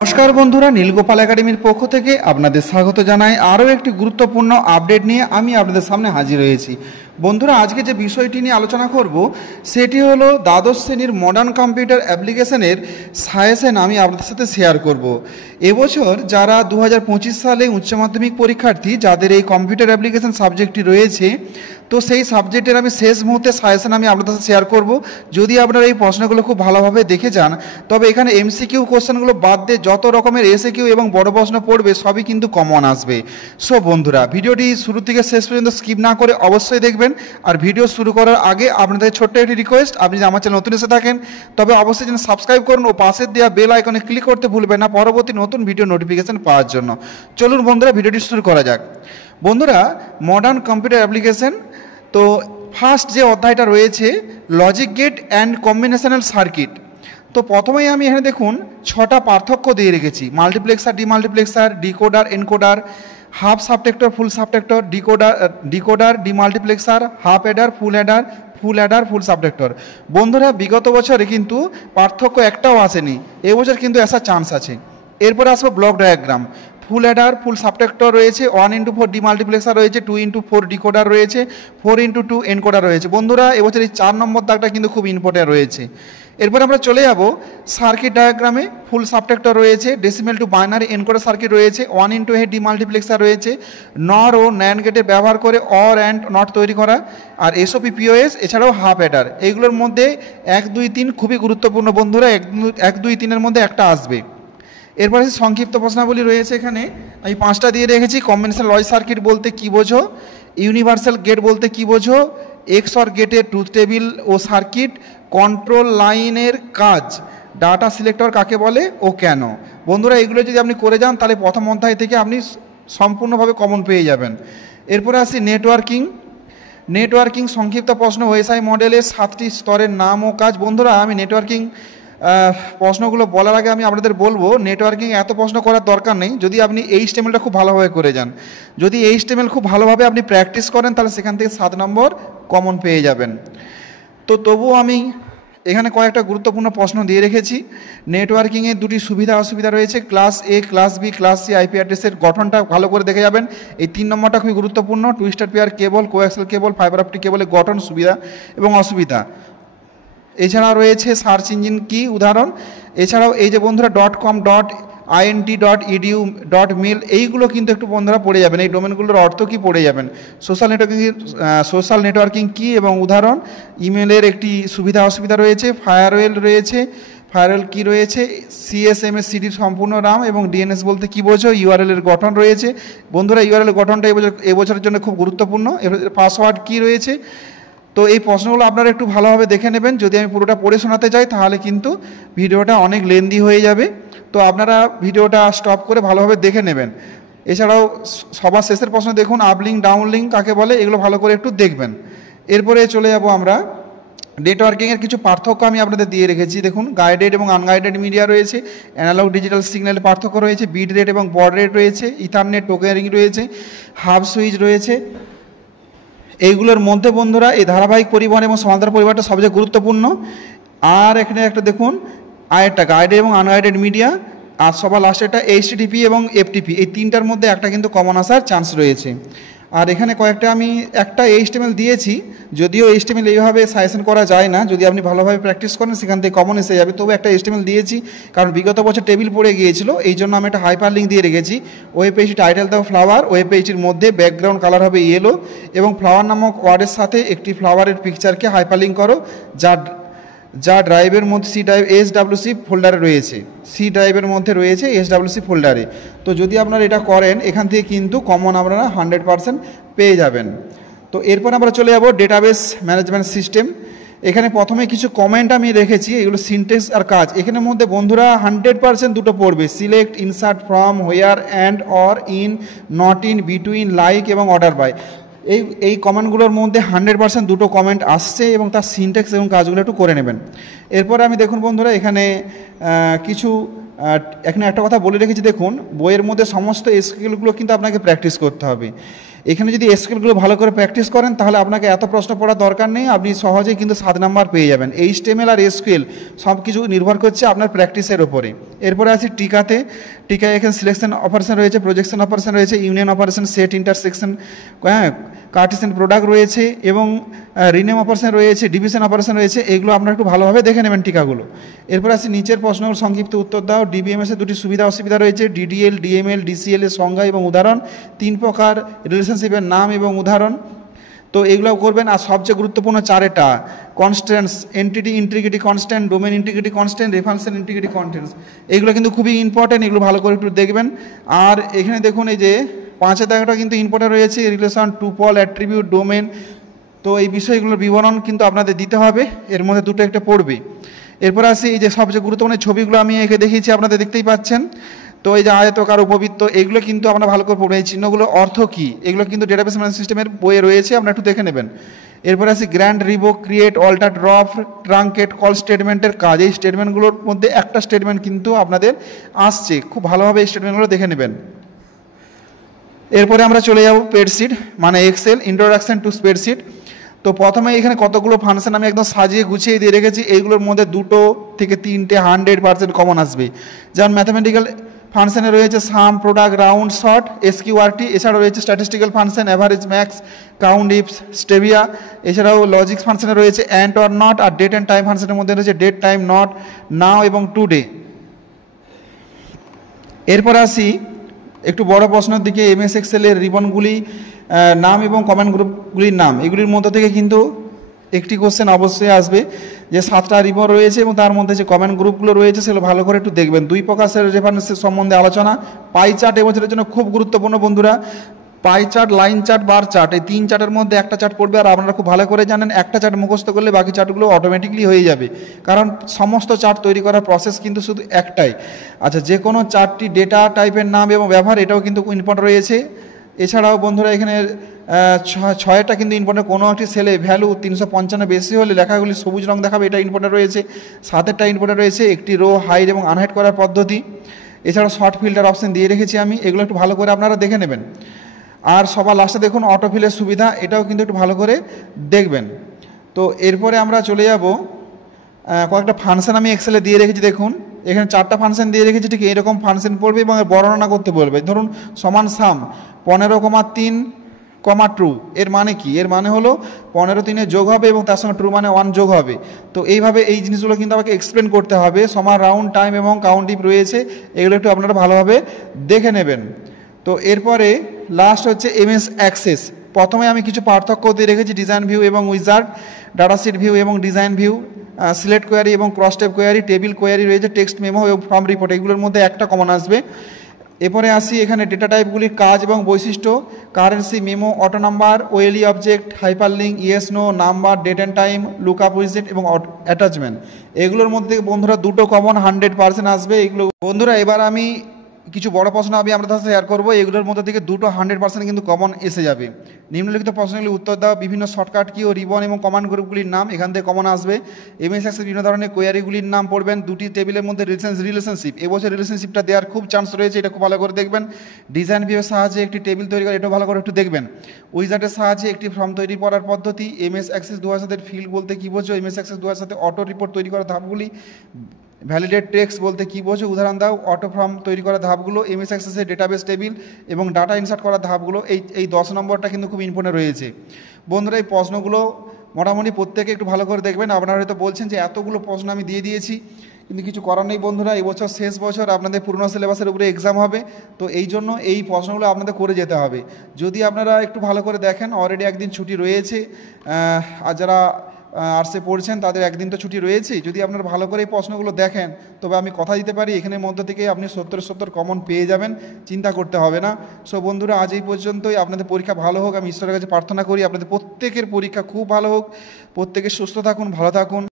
নমস্কার বন্ধুরা, নীলগোপাল একাডেমির পক্ষ থেকে আপনাদের স্বাগত জানাই। আরও একটি গুরুত্বপূর্ণ আপডেট নিয়ে আমি আপনাদের সামনে হাজির হয়েছি। বন্ধুরা, আজকে যে বিষয়টি নিয়ে আলোচনা করব সেটি হলো দ্বাদশ শ্রেণীর মডার্ন কম্পিউটার অ্যাপ্লিকেশনের সাজেশন আমি আপনাদের সাথে শেয়ার করব। এবছর যারা 2025 সালে উচ্চ মাধ্যমিক পরীক্ষার্থী, যাদের এই কম্পিউটার অ্যাপ্লিকেশন সাবজেক্টটি রয়েছে, তো সেই সাবজেক্টের আমি শেষ মুহূর্তে সাজেশন আমি আপনাদের সাথে শেয়ার করব। যদি আপনারা এই প্রশ্নগুলো খুব ভালোভাবে দেখে যান, তবে এখানে এমসিকিউ কোশ্চেনগুলো বাদ দিয়ে যত রকমের এসএকিউ এবং বড় প্রশ্ন পড়বে সবই কিন্তু কমন আসবে। সো বন্ধুরা, ভিডিওটি শুরু থেকে শেষ পর্যন্ত স্কিপ না করে অবশ্যই দেখবেন। আর ভিডিও শুরু করার আগে আপনাদের ছোট্ট একটি রিকোয়েস্ট, আপনি যদি আমার চ্যানেল নতুন এসে থাকেন তবে অবশ্যই যেন সাবস্ক্রাইব করুন ও পাশের দেওয়া বেল আইকনে ক্লিক করতে ভুলবেন না পরবর্তী নতুন ভিডিও নোটিফিকেশন পাওয়ার জন্য। চলুন বন্ধুরা, ভিডিওটি শুরু করা যাক। বন্ধুরা, মডার্ন কম্পিউটার অ্যাপ্লিকেশন, তো ফার্স্ট যে অধ্যায়টা রয়েছে logic gate and combinational circuit. তো প্রথমেই আমি এখানে দেখুন 6টা পার্থক্য দিয়ে রেখেছি: multiplexer, demultiplexer, decoder, encoder, half subtractor, full subtractor, decoder, demultiplexer, half adder, full adder, full subtractor. বন্ধুরা, বিগত বছরে কিন্তু পার্থক্য একটাও আসেনি, এবছর কিন্তু আসার চান্স আছে। এরপরে আসবো ব্লক ডায়াগ্রাম। ফুল অ্যাডার, ফুল সাবটেক্টর রয়েছে, 1x4 ডিমাল্টিপ্লেক্সার রয়েছে, 2x4 ডিকোডার রয়েছে, 4x2 এনকোডার রয়েছে। বন্ধুরা, এবছর এই 4 নম্বর দাগটা কিন্তু খুব ইম্পর্টেন্ট রয়েছে। এরপর আমরা চলে যাব সার্কিট ডায়াগ্রামে। ফুল সাবটেক্টর রয়েছে, decimal two binary encoder circuit রয়েছে, 1x8 ডিমাল্টিপ্লেক্সার রয়েছে, নর ও ন্যান্ড গেটের ব্যবহার করে অর অ্যান্ড নট তৈরি করা, আর এসওপি পিওএস, এছাড়াও হাফ অ্যাডার। এইগুলোর মধ্যে 1, 2, 3 খুবই গুরুত্বপূর্ণ বন্ধুরা, 1, 2, 3-এর মধ্যে একটা আসবে। এরপরে সংক্ষিপ্ত প্রশ্নাবলী রয়েছে, এখানে আমি 5টা দিয়ে রেখেছি। কম্বিনেশন লজিক সার্কিট বলতে কী বোঝো, ইউনিভার্সাল গেট বলতে কী বোঝো, এক্সঅর গেটের ট্রুথ টেবিল ও সার্কিট, কন্ট্রোল লাইনের কাজ, ডাটা সিলেক্টর কাকে বলে ও কেন। বন্ধুরা, এগুলো যদি আপনি করে যান তাহলে প্রথম অধ্যায় থেকে আপনি সম্পূর্ণভাবে কমন পেয়ে যাবেন। এরপরে আসি নেটওয়ার্কিং সংক্ষিপ্ত প্রশ্ন, ওএসআই মডেলের 7টি স্তরের নাম ও কাজ। বন্ধুরা, আমি নেটওয়ার্কিং প্রশ্নগুলো বলার আগে আমি আপনাদের বলবো, নেটওয়ার্কিং এত প্রশ্ন করার দরকার নেই যদি আপনি এইচটিএমএলটা খুব ভালোভাবে করে যান। যদি এইচটিএমএল খুব ভালোভাবে আপনি প্র্যাকটিস করেন তাহলে সেখান থেকে 7 নম্বর কমন পেয়ে যাবেন। তো তবুও আমি এখানে কয়েকটা গুরুত্বপূর্ণ প্রশ্ন দিয়ে রেখেছি। নেটওয়ার্কিংয়ের 2টি সুবিধা অসুবিধা রয়েছে, class A, class B, class C. IP অ্যাড্রেসের গঠনটা ভালো করে দেখে যাবেন। এই 3 নম্বরটা খুবই গুরুত্বপূর্ণ। টুইস্টার পেয়ার কেবল, কোঅ্যাক্সিয়াল কেবল, ফাইবার অপটিক কেবলের গঠন, সুবিধা এবং অসুবিধা। এছাড়া রয়েছে সার্চ ইঞ্জিন কি উদাহরণ। এছাড়াও এই যে বন্ধুরা .com, .int, .edu, .mil, এইগুলো কিন্তু একটু বন্ধুরা পড়ে যাবেন, এই ডোমেনগুলোর অর্থ কি পড়ে যাবেন। সোশ্যাল নেটওয়ার্কিং কি এবং উদাহরণ। ইমেলের একটি সুবিধা অসুবিধা রয়েছে। ফায়ারওয়েল কি রয়েছে, CSMS/CD সম্পূর্ণ নাম এবং DNS বলতে কী বোঝো। ইউআরএল এর গঠন রয়েছে। বন্ধুরা, ইউআরএল এর গঠনটা এবছরের জন্য খুব গুরুত্বপূর্ণ। পাসওয়ার্ড কি রয়েছে। তো এই প্রশ্নগুলো আপনারা একটু ভালোভাবে দেখে নেবেন। যদি আমি পুরোটা পড়ে শোনাতে যাই তাহলে কিন্তু ভিডিওটা অনেক লেন্দি হয়ে যাবে, তো আপনারা ভিডিওটা স্টপ করে ভালোভাবে দেখে নেবেন। এছাড়াও সবার শেষের প্রশ্ন দেখুন, আপলিঙ্ক ডাউনলিঙ্ক কাকে বলে, এগুলো ভালো করে একটু দেখবেন। এরপরে চলে যাব আমরা নেটওয়ার্কিংয়ের কিছু পার্থক্য আমি আপনাদের দিয়ে রেখেছি। দেখুন, গাইডেড এবং আনগাইডেড মিডিয়া রয়েছে, অ্যানালগ ডিজিটাল সিগন্যালের পার্থক্য রয়েছে, বিট রেট এবং বড রেট রয়েছে, ইথারনেট টোকেনিং রয়েছে, হাব সুইচ রয়েছে। এইগুলোর মধ্যে বন্ধুরা এই ধারাবাহিক পরিবহন এবং সমান্তরাল পরিবহনটা সবচেয়ে গুরুত্বপূর্ণ। আর এখানে একটা দেখুন আরেকটা গাইডেড এবং আনগাইডেড মিডিয়া, আর সবার লাস্টে একটা HTTP এবং FTP, এই 3টার মধ্যে একটা কিন্তু কমন আসার চান্স রয়েছে। আর এখানে কয়েকটা আমি একটা HTML দিয়েছি, যদিও HTML এইভাবে সাজেশন করা যায় না, যদি আপনি ভালোভাবে প্র্যাকটিস করেন সেখান থেকে কমন এসে যাবে। তবু একটা HTML দিয়েছি কারণ বিগত বছর টেবিল পড়ে গিয়েছিল, এই জন্য আমি একটা হাইপার লিঙ্ক দিয়ে রেখেছি। ওয়েব পেজটি টাইটেল দাও ফ্লাওয়ার, ওয়েব পেজটির মধ্যে ব্যাকগ্রাউন্ড কালার হবে ইয়েলো এবং ফ্লাওয়ার নামক ওয়ার্ডের সাথে একটি ফ্লাওয়ারের পিকচারকে হাইপার লিঙ্ক করো, যা ড্রাইভের মধ্যে SWC ফোল্ডারে রয়েছে, সি ড্রাইভের মধ্যে রয়েছে SWC ফোল্ডারে। তো যদি আপনারা এটা করেন এখান থেকে কিন্তু কমন আপনারা 100% পেয়ে যাবেন। তো এরপর আমরা চলে যাব ডেটাবেস ম্যানেজমেন্ট সিস্টেম। এখানে প্রথমে কিছু কমেন্ট আমি রেখেছি, এগুলো সিনটেক্স আর কাজ। এখানের মধ্যে বন্ধুরা 100% দুটো পড়বে, select, insert, from, where, and, or, in, not in, between, like এবং অর্ডার বাই। এই কমেন্টগুলোর মধ্যে 100% দুটো কমেন্ট আসছে এবং তার সিনট্যাক্স এবং কাজগুলো একটু করে নেবেন। এরপরে আমি দেখুন বন্ধুরা এখানে এখানে একটা কথা বলে রেখেছি, দেখুন বইয়ের মধ্যে সমস্ত স্কিলগুলো কিন্তু আপনাকে প্র্যাকটিস করতে হবে। এখানে যদি স্কেলগুলো ভালো করে প্র্যাকটিস করেন তাহলে আপনাকে এত প্রশ্ন পড়ার দরকার নেই, আপনি সহজেই কিন্তু 7 নাম্বার পেয়ে যাবেন। HTML আর SQL সব কিছু নির্ভর করছে আপনার প্র্যাকটিসের ওপরে। এরপরে আসি টিকাতে। টিকায় এখানে সিলেকশন অপারেশন রয়েছে, প্রজেকশন অপারেশন রয়েছে, union operation, set intersection, Cartesian product রয়েছে এবং রিনেম অপারেশন রয়েছে, ডিভিশন অপারেশন রয়েছে। এগুলো আপনারা একটু ভালোভাবে দেখে নেবেন টিকাগুলো। এরপর আসি নিচের প্রশ্নগুলো সংক্ষিপ্ত উত্তর দাও। DBMS এর দুটি সুবিধা অসুবিধা রয়েছে, DDL, DML, DCL এর সংজ্ঞা এবং উদাহরণ, 3 প্রকার রিলেশনশিপের নাম এবং উদাহরণ। তো এগুলো করবেন। আর সবচেয়ে গুরুত্বপূর্ণ 4টা constants, entity integrity constant, domain integrity constant, reference integrity constant, এগুলো কিন্তু খুবই ইম্পর্টেন্ট, এগুলো ভালো করে একটু দেখবেন। আর এখানে দেখুন এই যে 5 জায়গাটা কিন্তু ইম্পর্টেন্ট রয়েছে, রিলেশন, টুপল, অ্যাট্রিবিউট, ডোমেন। তো এই বিষয়গুলোর বিবরণ কিন্তু আপনাদের দিতে হবে, এর মধ্যে দুটো একটা পড়বে। এরপর আসি এই যে সবচেয়ে গুরুত্বপূর্ণ ছবিগুলো আমি এঁকে দেখিয়েছি, আপনাদের দেখতেই পাচ্ছেন। তো এই যে আয়তকার, উপবৃত্ত, এগুলো কিন্তু আপনারা ভালো করে পড়বেন। এই চিহ্নগুলো অর্থ কী এগুলো কিন্তু ডেটাবেস ম্যানেজমেন্ট সিস্টেমের বইয়ে রয়েছে, আপনারা একটু দেখে নেবেন। এরপর আসি grant, revoke, create, alter, drop, truncate, call স্টেটমেন্টের কাজ। এই স্টেটমেন্টগুলোর মধ্যে একটা স্টেটমেন্ট কিন্তু আপনাদের আসছে, খুব ভালোভাবে এই স্টেটমেন্টগুলো দেখে নেবেন। এরপরে আমরা চলে যাব স্প্রেডশিট মানে এক্সেল, ইন্ট্রোডাকশন টু স্প্রেডশিট। তো প্রথমে এখানে কতগুলো ফাংশন আমি একদম সাজিয়ে গুছিয়ে দিয়ে রেখেছি, এইগুলোর মধ্যে 2 থেকে 3টে 100% কমন আসবে। যেমন ম্যাথামেটিক্যাল ফাংশনে রয়েছে sum, product, round, short, SQRT। এছাড়াও রয়েছে statistical function, average, max, count, ifs, স্টেবিয়া। এছাড়াও লজিক্স ফাংশনে রয়েছে অ্যান্ড অর নট। আর ডেট অ্যান্ড টাইম ফাংশনের মধ্যে রয়েছে ডেট, টাইম, নট, নাও এবং টুডে। এরপর আসি একটু বড় প্রশ্নের দিকে। MS এক্সেলের রিবনগুলি নাম এবং কমেন্ট গ্রুপগুলির নাম, এগুলির মধ্যে থেকে কিন্তু একটি কোশ্চেন অবশ্যই আসবে, যে 7টা রিবন রয়েছে এবং তার মধ্যে যে কমেন্ট গ্রুপগুলো রয়েছে সেগুলো ভালো করে একটু দেখবেন। 2 প্রকার রেফারেন্সের সম্বন্ধে আলোচনা। পাই চার্ট এবছরের জন্য খুব গুরুত্বপূর্ণ বন্ধুরা। Pie chart, line chart, bar chart, এই 3 চার্টের মধ্যে একটা চার্ট পড়বে। আর আপনারা খুব ভালো করে জানেন একটা চার্ট মুখস্থ করলে বাকি চার্টগুলো অটোমেটিকলি হয়ে যাবে, কারণ সমস্ত চার্ট তৈরি করার প্রসেস কিন্তু শুধু একটাই। আচ্ছা, যে কোনো চার্টটি ডেটা টাইপের নাম এবং ব্যবহার, এটাও কিন্তু ইম্পর্টেন্ট রয়েছে। এছাড়াও বন্ধুরা এখানে 6টা কিন্তু ইম্পর্টেন্ট। কোনো একটি সেলে ভ্যালু 355 বেশি হলে লেখাগুলি সবুজ রং দেখাবে, এটা ইম্পর্টেন্ট রয়েছে। 7টা ইম্পর্টেন্ট রয়েছে, একটি রো হাইড এবং আনহাইড করার পদ্ধতি। এছাড়াও শর্ট ফিল্টার অপশন দিয়ে রেখেছি আমি, এগুলো একটু ভালো করে আপনারা দেখে নেবেন। আর সবার লাস্টে দেখুন অটোফিলের সুবিধা, এটাও কিন্তু একটু ভালো করে দেখবেন। তো এরপরে আমরা চলে যাব, কয়েকটা ফাংশন আমি এক্সেলে দিয়ে রেখেছি। দেখুন এখানে 4টা ফাংশন দিয়ে রেখেছি, ঠিক এরকম ফাংশন পড়বে এবং বর্ণনা করতে বলবে। ধরুন সমান সাম 15,3, ট্রু। এর মানে কি? এর মানে হলো 15 3 যোগ হবে এবং তার সঙ্গে ট্রু মানে 1 যোগ হবে। তো এইভাবে এই জিনিসগুলো কিন্তু আমাকে এক্সপ্লেন করতে হবে। সমান, রাউন্ড, টাইম এবং কাউন্ট ইফ রয়েছে, এগুলো একটু আপনারা ভালোভাবে দেখে নেবেন। তো এরপরে লাস্ট হচ্ছে MS অ্যাক্সেস। প্রথমে আমি কিছু পার্থক্য দিয়ে রেখেছি, ডিজাইন ভিউ এবং উইজার্ড, ডাটাশিট ভিউ এবং ডিজাইন ভিউ, সিলেক্ট কোয়ারি এবং cross tab query, table query রয়েছে, টেক্সট মেমো এবং ফর্ম রিপোর্ট, এগুলোর মধ্যে একটা কমন আসবে। এরপরে আসি এখানে ডেটা টাইপগুলির কাজ এবং বৈশিষ্ট্য, currency, memo, auto number, OLE object, hyperlink, yes no, number, date and time, lookup উইজেট এবং অ্যাটাচমেন্ট। এগুলোর মধ্যে বন্ধুরা 2টো কমন 100% আসবে এগুলো। বন্ধুরা এবার আমি কিছু বড় প্রশ্ন আমি আপনাদের সাথে শেয়ার করবো, এগুলোর মধ্যে থেকে 2টো 100% কিন্তু কমন এসে যাবে। নিম্নলিখিত প্রশ্নগুলি উত্তর দাও। বিভিন্ন শর্টকাট কি ও রিবন এবং কমান্ড গ্রুপগুলির নাম এখান থেকে কমন আসবে। MS অ্যাক্সেস বিভিন্ন ধরনের কোয়ারিগুলির নাম পড়বেন। 2টি টেবিলের মধ্যে রিলেশনশিপ, এবছর রিলেশনশিপটা দেওয়ার খুব চান্স রয়েছে, এটা খুব ভালো করে দেখবেন। ডিজাইন ভিউয়ের সাহায্যে একটি টেবিল তৈরি করে, এটাও ভালো করে একটু দেখবেন। উইজার্টের সাহায্যে একটি ফর্ম তৈরি করার পদ্ধতি। MS অ্যাক্সেস 2007 ফিল্ড বলতে কী বোঝো? MS অ্যাক্সেস 2007 অটো রিপোর্ট তৈরি করার ধাপগুলি। ভ্যালিডেট টেক্সট বলতে কী বোঝো? উদাহরণ দাও। অটো ফর্ম তৈরি করার ধাপগুলো, MS অ্যাক্সেসের ডেটাবেস টেবিল এবং ডাটা ইনসার্ট করার ধাপগুলো। এই 10 নম্বরটা কিন্তু খুব ইম্পর্টেন্ট রয়েছে বন্ধুরা। এই প্রশ্নগুলো মোটামুটি প্রত্যেকে একটু ভালো করে দেখবেন। আপনারা হয়তো বলছেন যে এতগুলো প্রশ্ন আমি দিয়ে দিয়েছি, কিন্তু কিছু করার নেই বন্ধুরা। এবছর শেষ বছর, আপনাদের পুরনো সিলেবাসের উপরে এক্সাম হবে, তো এই জন্য এই প্রশ্নগুলো আপনাদের করে যেতে হবে। যদি আপনারা একটু ভালো করে দেখেন, অলরেডি একদিন ছুটি রয়েছে, আর যারা আর্টসে পড়ছেন তাদের একদিন তো ছুটি রয়েছে। যদি আপনারা ভালো করে এই প্রশ্নগুলো দেখেন, তবে আমি কথা দিতে পারি এখানের মধ্যে থেকে আপনি 70 কমন পেয়ে যাবেন, চিন্তা করতে হবে না। সো বন্ধুরা আজ এই পর্যন্তই। আপনাদের পরীক্ষা ভালো হোক, আমি ঈশ্বরের কাছে প্রার্থনা করি আপনাদের প্রত্যেকের পরীক্ষা খুব ভালো হোক, প্রত্যেকে সুস্থ থাকুন, ভালো থাকুন।